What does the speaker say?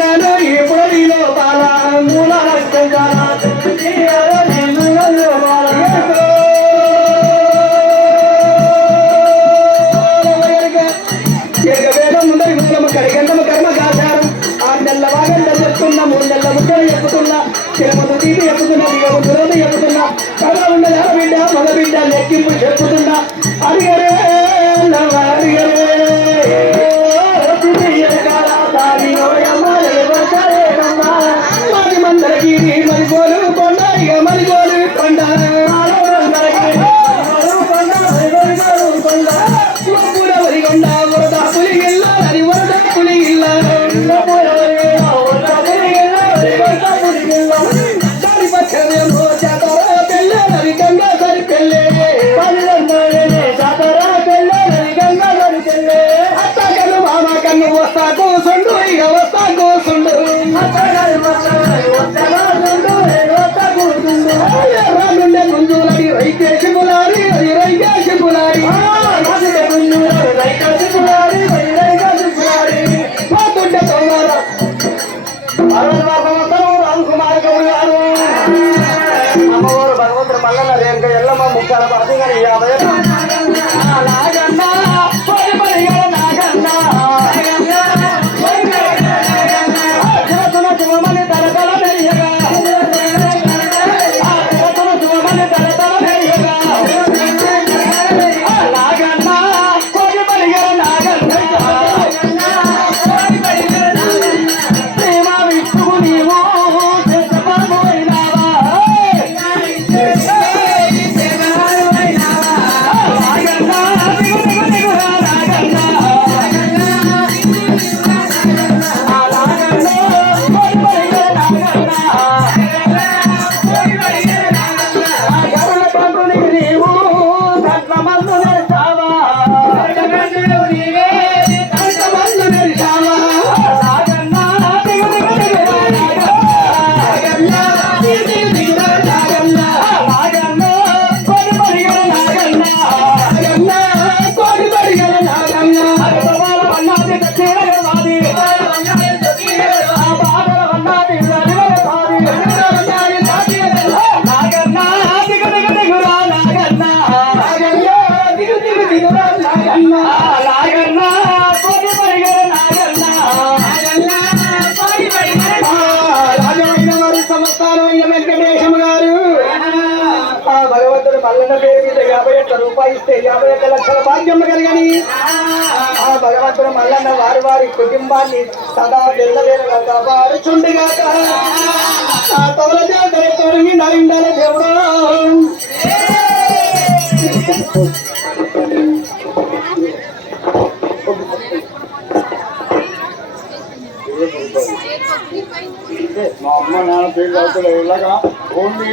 నన్ను ఎప్పుడో బాల మూల కడిగంటము కర్మకాచారం 6 నెలల వాగంట చెప్తున్నా 3 నెలల ముక్కలు చెప్పుతున్నా తిరుమతి తీపి చెప్పుతున్నా దిగబుద్ధులను చెప్పుతున్నా కథ ఉన్న బిడ్డ మగ బిడ్డ లెక్కింపు చెప్పుతున్నా అడిగరే మాది మందరికి మరిగోలు కొండ ఇక మరిగోలు కొండ వరిగొండ వరద పులి ఇల్ల అది వరద పులి ఇల్ల దాని పక్షమేమో జాతర పెళ్ళే రవి గంగా సరి పెళ్ళే జాతర పెళ్ళే రవి గంగా సరి పెళ్ళే అత్త కన్ను మామ కన్ను వస్తా కూసుండు ఇక వస్తా కూసుండు రానుండే ముందులని రైకేసి పులారి అది రైకేసి పులారి పోతుంటే తొందర రామకుమార్ గౌడ్ గారు అమ్మవారు భగవంతుడు మల్లన్న రేంక ఎల్లమ్మ ముక్కాల పడతాయి కానీ 51 రూపాయలు ఇస్తే 51 లక్షల భాగ్యం కలిగని ఆ భగవంతుడు మల్లన్న వారి కుటుంబాన్ని సదా వెళ్ళవేలుగా కాపాడుచుండిగాక ఆ తోల జాతర తొడిగి నరిండాల దేవుడా మా అమ్మ నాన్న పేరు అవుతుంది ఇలాగా ఓన్లీ